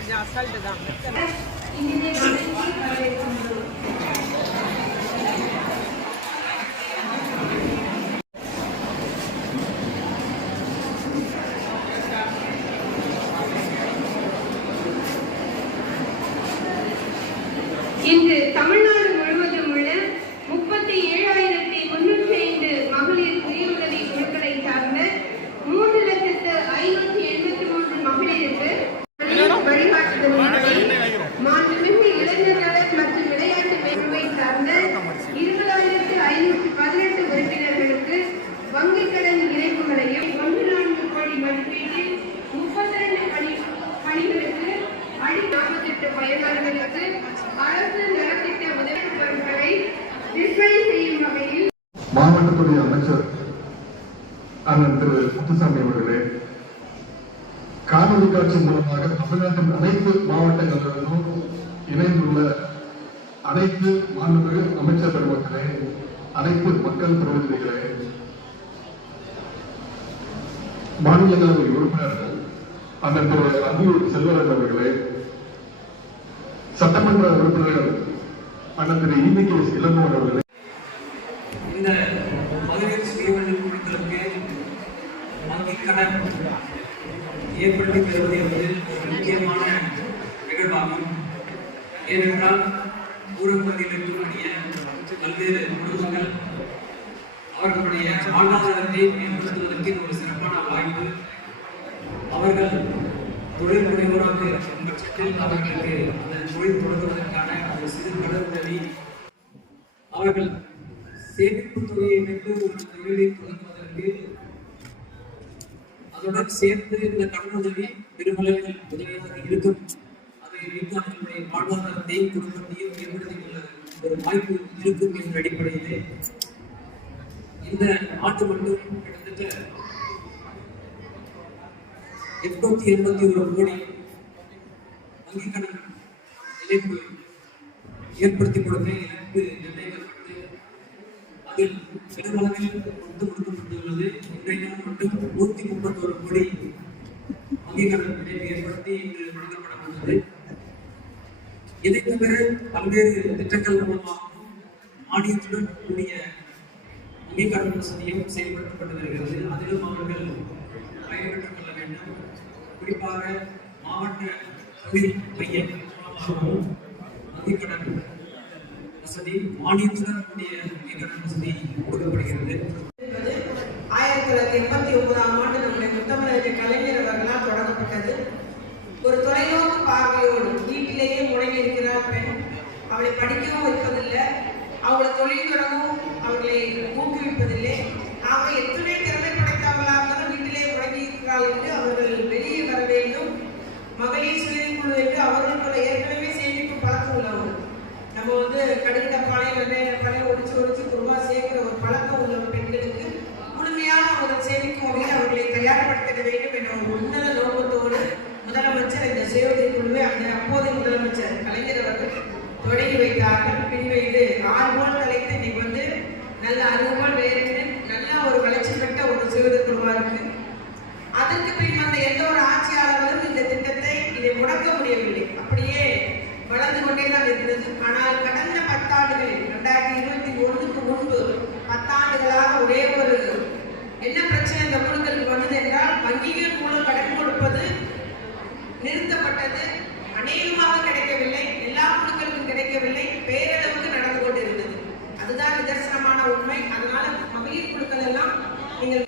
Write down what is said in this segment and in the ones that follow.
Assault தான். இன்று தமிழ்நாடு முழுவதும் உள்ள 37,305 மகளிர் சுய உதவி குழுக்களை சார்ந்த 3,583 மகளிருக்கு வழிகாட்டுதல் மாண்புமிகு இளைஞர் நலன் மற்றும் விளையாட்டு மேம்பாட்டை சார்ந்த 20,518 உறுப்பினர்களுக்கு வங்கிக் கடன் இணைப்புகளையும் 1,4 கோடி மதிப்பீட்டில் 32 பணிகளுக்கு 48 பயனாளர்களுக்கு அரசு நலத்திட்ட உதவி பொருட்களை விற்பனை செய்யும் வகையில் மாவட்டத்துடைய அமைச்சர் அண்ணன் திரு முத்துசாமி அவர்களே, காணொலி காட்சி மூலமாக தமிழ்நாட்டின் அனைத்து மாவட்டங்களிலும் இணைந்துள்ள அனைத்து மாண்புமிகு அமைச்சர் பெருமக்களே, அனைத்து மக்கள் பிரதிநிதிகளே, மாநிலங்களவை உறுப்பினர்கள் அண்ணன் திரு அந்தியூர் செல்வராஜ் அவர்களே, சட்டமன்ற உறுப்பினர்கள் அண்ணன் திரு இ.கே. இளங்கோவன் அவர்களே, இந்த மகளிர் சுயஉதவி குழுக்களுக்கு வங்கிக் கடன் ஏற்படுத்தி தருவது என்பது ஒரு முக்கியமான நிகழ்வாகும். ஏனென்றால் ஊரகப்பகுதியில் இருக்கக்கூடிய பல்வேறு குடும்பங்கள் அவர்களுடைய வாழ்வாதாரத்தை மேம்படுத்துவதற்கு ஒரு சிறப்பான வாய்ப்பு. அவர்கள் தொழில் முனைவோராக இருக்கும் பட்சத்தில் அவர்களுக்கு அந்த தொழில் தொடங்குவதற்கான ஒரு சிறு கடனுதவி, அவர்கள் சேமிப்பு தொகையை வைத்து ஒரு தொழிலை தொடங்குவதற்கு அதுடன் சேர்ந்து இந்த கடனுதவி பெருமளவில் உதவியாக இருக்கும். அதை வைத்து அவர்களுடைய வாழ்வாதாரத்தையும் குடும்பத்தையும் மேம்படுத்திக் கொள்ள ஒரு வாய்ப்பு இருக்கும் என்ற அடிப்படையிலே இந்த ஆண்டு மட்டும் கிட்டத்தட்ட 881 கோடி வங்கிக் கடன் இணைப்பு ஏற்படுத்திக் கொடுக்க இலக்கு நிர்ணயிக்கப்பட்டு அதில் பெருமளவில் கொடுக்கப்பட்டுள்ளது. இன்றைய மட்டும் 131 கோடி வங்கிக் கடன் இணைப்பு ஏற்படுத்தி இன்று வழங்கப்பட. இதை தவிர பல்வேறு திட்டங்கள் மூலமாகவும் மானியத்துடன் கூடிய வங்கிக் கடன் வசதியும் செயல்படுத்தப்பட்டு வருகிறது. அதிலும் அவர்கள் பயன்பெற்றுக் கொள்ள வேண்டும். குறிப்பாக மாவட்ட தொழில் மையம் மூலமாகவும் வங்கிக் கடன் வசதி மானியத்துடன் கூடிய வங்கிக் கடன் வசதி கொடுக்கப்படுகிறது. 1989ஆம் ஆண்டு நம்முடைய முத்தமிழர் கலைஞர் அவர்களால் தொடங்கப்பட்டது. ஒரு தொலைநோக்கு பார்வையோடு வீட்டிலேயே முடங்கி இருக்கிறார் பெண். அவளை படிக்கவும் வைப்பதில்லை, அவளை தொழில் தொடங்கவும் அவர்களை ஊக்குவிப்பதில்லை. அவர்கள் எத்தனை திறமை படைத்தவர்களாக இருந்தாலும் வீட்டிலே முடங்கி இருக்கிறாள் என்று அவர்கள் வெளியே வர வேண்டும். மகளிர் சுயக்குழு என்று அவர்களுக்குள்ள ஏற்கனவே சேமிப்பு பழக்கம் உள்ளவர்கள். நம்ம கடுகு டப்பாலை வெங்காய டப்பாலை ஒடிச்சு குருவா சேர்க்கிற ஒரு பழக்கம் உள்ள பெண்களுக்கு முழுமையான ஒரு சேமிக்கும் வகையில் அவர்களை தயார்படுத்த வேண்டும் என்ற ஒரு உன்னத நோக்கத்தோடு முதலமைச்சர் இந்த சுயஉதவி குழுவை அப்போதைய முதலமைச்சர் கலைஞர் அவர்கள் தொடங்கி வைத்தார்கள். பின்வைத்து 6 கோல் தலைத்து இன்னைக்கு நல்ல 6 கோல் வேறு நல்ல ஒரு வளர்ச்சி பெற்ற ஒரு சுயஉதவி குழுவா இருக்கு. அதற்கு பின் வந்த எந்த ஒரு ஆட்சியாளர்களும் இந்த திட்டத்தை இதை முடக்க முடியவில்லை, அப்படியே வளர்ந்து கொண்டேதான் இருந்தது. ஆனால் கடந்த 10 ஆண்டுகளில் 2021க்கு முன்பு 10 ஆண்டுகளாக ஒரே ஒரு என்ன பிரச்சனை இந்த குழுக்களுக்கு வந்தது என்றால் வங்கிகள் மூலம் கடன் கொடுப்பது நிறுத்தப்பட்டது. அநேகமாக கிடைக்கவில்லை, எல்லா குழுக்களுக்கும் கிடைக்கவில்லை, பேரளவுக்கு நடந்து கொண்டிருந்தது. அதுதான் நிதர்சனமான உண்மை. அதனால மகளிர் குழுக்கள் எல்லாம் நீங்கள்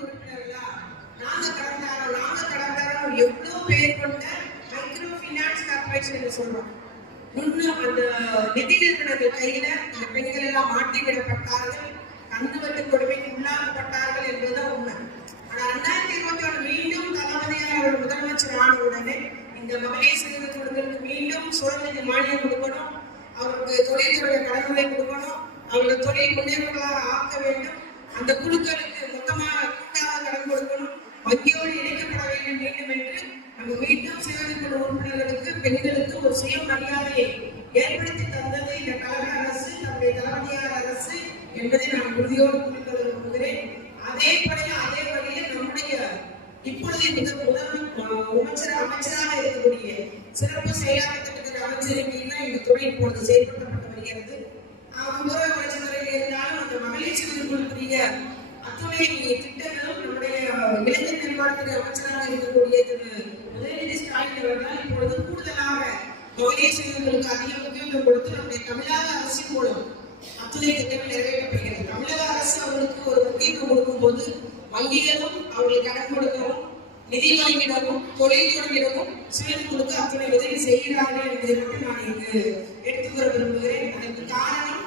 உறுப்பினர்களா நாங்க கடன் தரோம் எவ்வளவு பேர் கொண்ட மைக்ரோ பினான்ஸ் கார்பரேஷன் என்று சொல்றோம். இன்னும் அந்த நிதி நிறுவனங்கள் கையில இந்த பெண்கள் எல்லாம் மாட்டிவிடப்பட்டார்கள், கந்துவட்டு கொடுமைக்கு உள்ளாக்கப்பட்டார்கள் என்பதுதான் உண்மை. ஆனா 2021 மீண்டும் தளபதியான முதலமைச்சர் ஆன உடனே இந்த மகளிர் சுய குழுக்களுக்கு மீண்டும் சுழநிதி மானியம் கொடுக்கணும், அவருக்கு தொழில்துறை கடன்களை கொடுக்கணும், அவங்களை தொழில் முன்னேற்றங்களாக ஆக்க வேண்டும். அந்த குழுக்களுக்கு மொத்தமாக கூட்டாக கடன் கொடுக்கணும், வங்கியோடு இணைக்கப்பட வேண்டும் என்று நம்ம மீண்டும் சுயகுழு உறுப்பினர்களுக்கு பெண்களுக்கு ஒரு சுய மரியாதையை ஏற்படுத்தி தந்தது இந்த கழக அரசு, நம்முடைய தளபதியார் அரசு என்பதை நான் உறுதியோடு கூறிக்கொள்ள விரும்புகிறேன். அதே வழியில் நம்முடைய இப்பொழுது அமைச்சராக இருக்கக்கூடிய சிறப்பு செயலாக்க திட்டத்துக்கு அமைச்சிருக்கீங்கன்னா இந்த துறை இப்பொழுது செயல்படுத்தப்பட்டு வருகிறது. ஊரக வளர்ச்சித்துறையில் இருந்தாலும் அந்த மகளிர் சிறுகுழுக்குரிய அத்துணை திட்டங்களும் நம்முடைய இளைஞர் மேம்பாட்டுத்துறை அமைச்சராக இருக்கக்கூடிய திரு உதயநிதி ஸ்டாலின் அவர்களால் இப்பொழுது கூடுதலாக மகளிர் சிறுகுழுக்களுக்கு அதிக முக்கியத்துவம் கொடுத்து நம்முடைய தமிழக அரசின் மூலம் அத்துணை திட்டங்கள் நிறைவேற்றப்படுகிறது. தமிழக அரசு அவர்களுக்கு ஒரு முக்கியத்துவம் கொடுக்கும் போது வங்கிகளும் அவர்களுக்கு கடன் கொடுக்கவும் நிதி வழங்கிடவும் தொழில் தொடங்கிடவும் சிறுகுழுக்கு அத்துணை உதவி செய்கிறார்கள் என்பதை மட்டும் நான் இங்கு எடுத்துக்கூற விரும்புகிறேன். அதற்கு காரணம்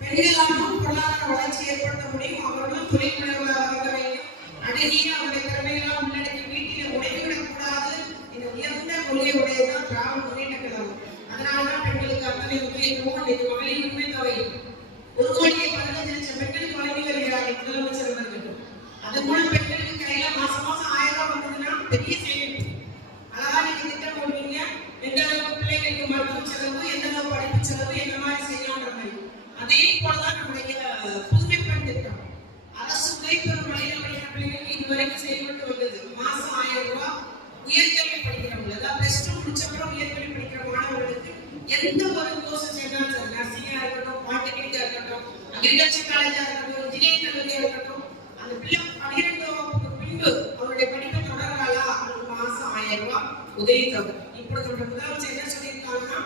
பெண்களாலும் பொருளாதார வளர்ச்சி ஏற்படுத்த முடியும். அவர்களும் தொழில் முனைவர்களாக வேண்டும். அழகிய அவருடைய திறமையெல்லாம் உள்ளடக்கி வீட்டில் உடைவிடக் கூடாது. இந்த உயர்ந்த கொள்கை உடையதான் திராவிட முன்னேற்ற கழகம். அதனால்தான் பெண்களுக்கு அத்தனை முக்கியத்துவம். இன்னைக்கு மகளிர் உரிமை தொகை 1,15,00,000 பெண்களுக்கு வழங்கி வருகிறார்கள் முதலமைச்சர் அவர்கள். அதன் மூலம் பெண்களுக்கு கையில மாசம் 1000 ரூபாய் வந்ததுன்னா பெரிய சேமிப்பு. அதாவது நீங்க திட்டம் போடுவீங்க, எந்த அளவுக்கு பிள்ளைகளுக்கு மருத்துவ செலவு, எந்த அளவு படிப்பு செலவு, எந்த மாதிரி செய்யலாம்ன்ற மாதிரி. அதே போலதான் நம்முடைய புதுமை பெண் திட்டம். அரசு உதவிபெறும் பள்ளியில் படிக்கிற பிள்ளைகளுக்கு இதுவரைக்கும் செயல்பட்டு வந்தது. மாசம் 1000 ரூபாய். உயர்கல்வி படிக்கிறவங்க, அதாவது பிளஸ் 2 முடிச்சப்பறம் உயர்கல்வி படிக்கிற மாணவர்களுக்கு எந்த ஒரு கோர்ஸ் சேர்ந்தாலும் சரி, நர்சிங்கா இருக்கட்டும், பாலிடெக்னிக்கா இருக்கட்டும், அக்ரிகல்ச்சர் காலேஜா இருக்கட்டும், இன்ஜினியரிங் கல்லூரியா இருக்கட்டும், அந்த பிள்ளை 12 வகுப்புக்கு பின்பு அவருடைய படிப்பை தொடர்றாளா, அவருக்கு மாசம் 1000 ரூபாய் உதவி தொகை. இப்பொழுது நம்ம முதலமைச்சர் என்ன சொல்லியிருக்காங்கன்னா,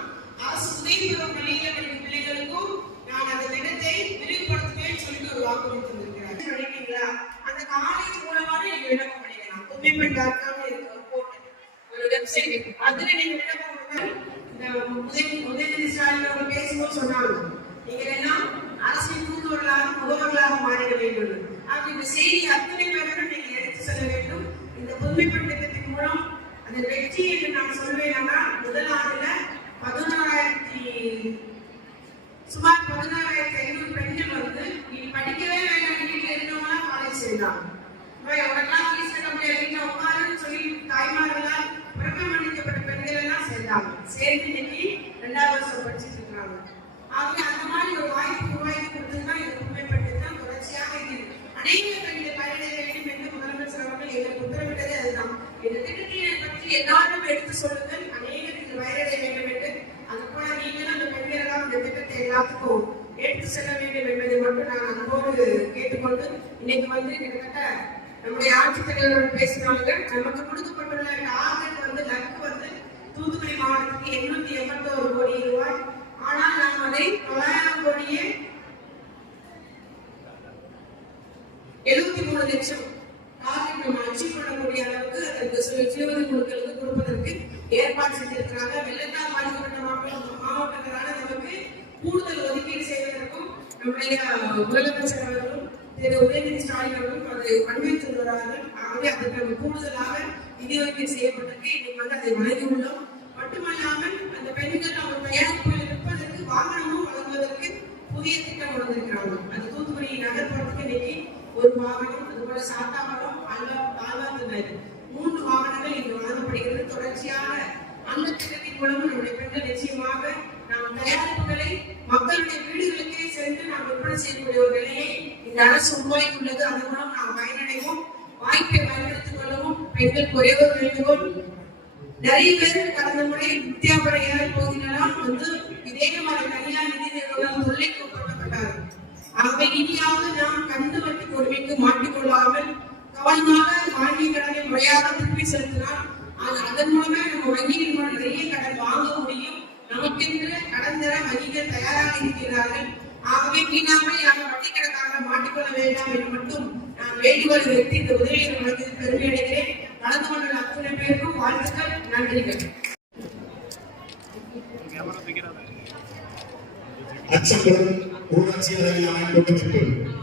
அரசு உதவி பெறும் பள்ளியில படிக்கும் பிள்ளைகளுக்கும் நான் அந்த திட்டத்தை விரிவுபடுத்துவேன்னு சொல்லிட்டு ஒரு வாக்குறுதி தந்திருக்கிறார். படிக்கிறீங்களா? அந்த காலேஜ் மூலமாக நீங்க விண்ணப்பம் பண்ணிக்கலாம். புதுமைப்பெண்.com இருக்கு ஒரு வெப்சைட் இருக்கு. அதுல நீங்க விண்ணப்பம் உதயநிதி ஸ்டாலின் அவர்கள் பேசும்போது சொன்னாங்க, நீங்கள் எல்லாம் அரசின் தூதுவர்களாக முகவர்களாக மாறிட வேண்டும். அப்படி இந்த செய்தி அத்தனை பேரும் நீங்க எடுத்து செல்ல வேண்டும். இந்த புதுமைப்பெண் திட்டத்தின் மூலம் அந்த வெற்றி என்று நான் சொல்வேன்னா, முதல் ஆண்டுல சுமார் 16,500 பெண்கள் வந்து நீ படிக்கவே வேண்டாம், வீட்டில் இருந்தவங்க காலேஜ் சேர்ந்தாங்க. அவரெல்லாம் ஃபீஸ் கட்ட முடியாது, வீட்டில் உட்காருன்னு சொல்லி தாய்மார்களால் புறக்கணிக்கப்பட்ட பெண்கள் எல்லாம் சேர்ந்தாங்க. சேர்ந்து இன்னைக்கு 2வது வருஷம் படிச்சுட்டு இருக்கிறாங்க. ஆகவே அந்த மாதிரி ஒரு வாய்ப்பு உருவாக்கி கொடுத்ததுதான் இந்த புதுமைப்பெண் திட்டம். தொடர்ச்சியாக இது அநேக பெண்கள் பயனடைய வேண்டும் என்று முதலமைச்சர் அவர்கள் எங்களுக்கு உத்தரவிட்டது அதுதான். இந்த திட்டத்தை பற்றி எல்லாரும் எடுத்து சொல்லுங்கள், அநேகருக்கு பயனடைய வேண்டும் என்று. அது போல நீங்களும் அந்த பெண்கள் எல்லாம் இந்த திட்டத்தை எல்லாத்துக்கும் எடுத்து செல்ல வேண்டும் என்பதை மட்டும் நான் அன்போடு கேட்டுக்கொண்டு, இன்னைக்கு வந்து கிட்டத்தட்ட நம்முடைய ஆட்சித்தலைவர்கள் பேசினாங்க. நமக்கு கொடுக்கப்பட்டுள்ள டார்கெட் வந்து லக்கு வந்து தூத்துக்குடி மாவட்டத்துக்கு 881 கோடி ரூபாய். ஆனால் நாம் அதை 900 கோடியே 73 லட்சம் டார்கெட் நம்ம அச்சீவ் பண்ணக்கூடிய அளவுக்கு அதற்கு சிறுவர் குழுக்களுக்கு கொடுப்பதற்கு ஏற்பாடு செஞ்சிருக்கிறாங்க. வெள்ளத்தால் பாதிக்கப்பட்ட மாவட்டங்களான நமக்கு கூடுதல் ஒதுக்கீடு செய்வதற்கும் நம்முடைய முதலமைச்சர் அவர்களும் திரு உதயநிதி ஸ்டாலின் அவர்களும் அதை அனுமதித்து வருகிறார்கள். ஆகவே அதற்கு நம்ம கூடுதலாக நிதி ஒதுக்கீடு செய்யப்பட்டிருக்கு. இன்னைக்கு வந்து அதை வழங்கி உள்ளோம். மட்டுமல்லாமல் அந்த பெண்கள் அவர் தயாரிப்புகளை விற்பதற்கு வாகனமும் வழங்குவதற்கு புதிய திட்டம் வந்திருக்கிறாங்க. அந்த தூத்துக்குடி நகர்ப்புறத்துக்கு இன்னைக்கு ஒரு வாகனம், அதுபோல சாத்தாவரம், ஆழ்வார்த்தினர் 3 வாகனங்கள் இங்கு வழங்கப்படுகிறது. தொடர்ச்சியாக அந்த திட்டத்தின் மூலம் நம்முடைய பெண்கள் நிச்சயமாக நாம் தயாரிப்புகளை மக்களுடைய வீடுகளுக்கே சென்று நாம் விற்பனை செய்யக்கூடிய ஒரு நிலையை இந்த அரசு உருவாக்கியுள்ளது. அதன் மூலம் நாம் பயனடைவோம். வாய்ப்பை பயன்படுத்திக் கொள்ளவும். பெண்கள் ஒரே ஒரு வேண்டுகோள், நிறைய பேர் கடந்த முறை வித்தியாபரையாக போகிறதெல்லாம் வந்து இதே மாதிரி தனியார் நிதி நிறுவனம் தொல்லைக்கு உட்படுத்தப்பட்டார்கள். ஆகவே இனியாவது நாம் கந்து வட்டி கொடுமைக்கு மாட்டிக்கொள்ளாமல் கவனமாக வாங்கிய கடனை முறையாக திருப்பி செலுத்தினால் அதன் மூலமே நம்ம வங்கியின் மூலம் நிறைய கடன் வாங்க முடியும். நமக்கென்று கடன் தர வங்கிகள் தயாராக இருக்கிறார்கள். ஆகவே வீணாமல் யாரும் வட்டி கணக்காக மாட்டிக்கொள்ள வேண்டாம் என்று மட்டும் நான் வேண்டுகோள் வைத்து இந்த உதவியை வழங்கியது பெருமை அடைகிறேன். கலந்து கொண்டுள்ள அத்தனை பேருக்கும் வாழ்த்துக்கள், நன்றிகள். அச்சம்பலம் ஊராட்சி அளவிலான கூட்டமைப்பு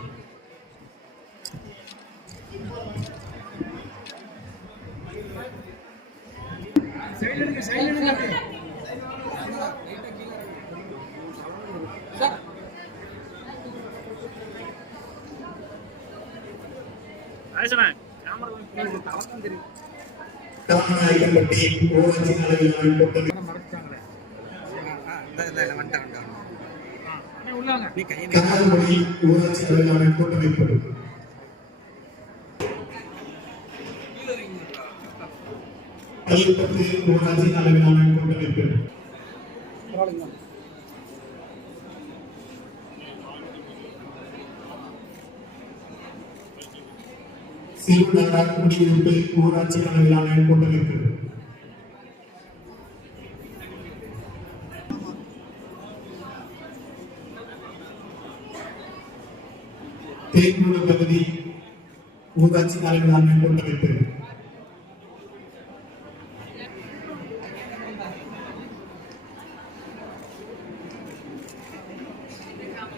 காமநாயக்கன்பட்டி ஊராட்சி அளவிலான கூட்டமைப்பு கனகமொழி ஊராட்சி அளவிலான கூட்டமைப்பு கல்விப்பட்டு ஊராட்சி அளவிலான கூட்டமைப்பு சிறுநகர குடியிருப்பு ஊராட்சி அளவிலான கூட்டமைப்பு தேன்மூடு பகுதி ஊராட்சி அளவிலான கூட்டமைப்பு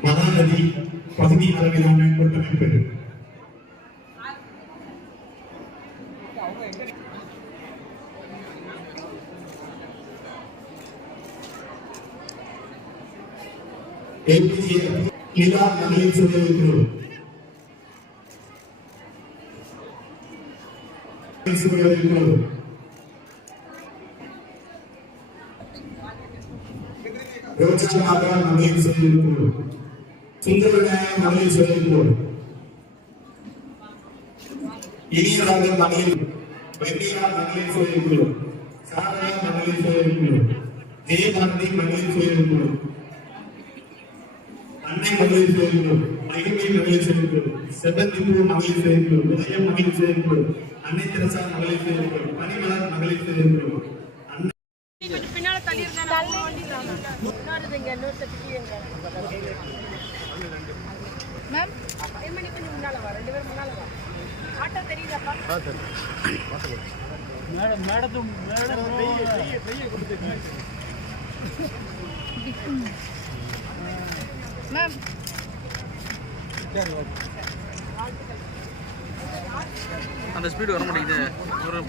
மகாநதி பகுதி அளவிலான கூட்டமைப்பு ஏபிஜே நிலா மகளிர் சுயஉதவி குழு சுயஉதவி குழு ரோஜா மாதா மகளிர் சுயஉதவி குழு சுந்தரநாய மகளிர் சுயஉதவி குழு இனியராக மகளிர் வெண்ணிலா மகளிர் சுயஉதவி குழு சாரதா மகளிர் சுயஉதவி குழு ஜெயபாரதி மகளிர் சுயஉதவி குழு அன்னை மகளிர் சுயஉதவி குழு மகிமை மகளிர் சுயஉதவி குழு செபந்திபு மகளிர் சுயஉதவி குழு உதயம் மகளிர் சுயஉதவி குழு அன்னை தெரசா மகளிர் சுயஉதவி குழு பனிமலர் மகளிர் சுயஉதவி குழு பின்னால தள்ளி மேம் கொஞ்சம் முன்னால வா 2 பேரும் முன்னால வா ஆட்டோ தெரியுதாப்பா மேடம் மேம் அந்த ஸ்பீடு வர மாட்டேங்குது ஒரு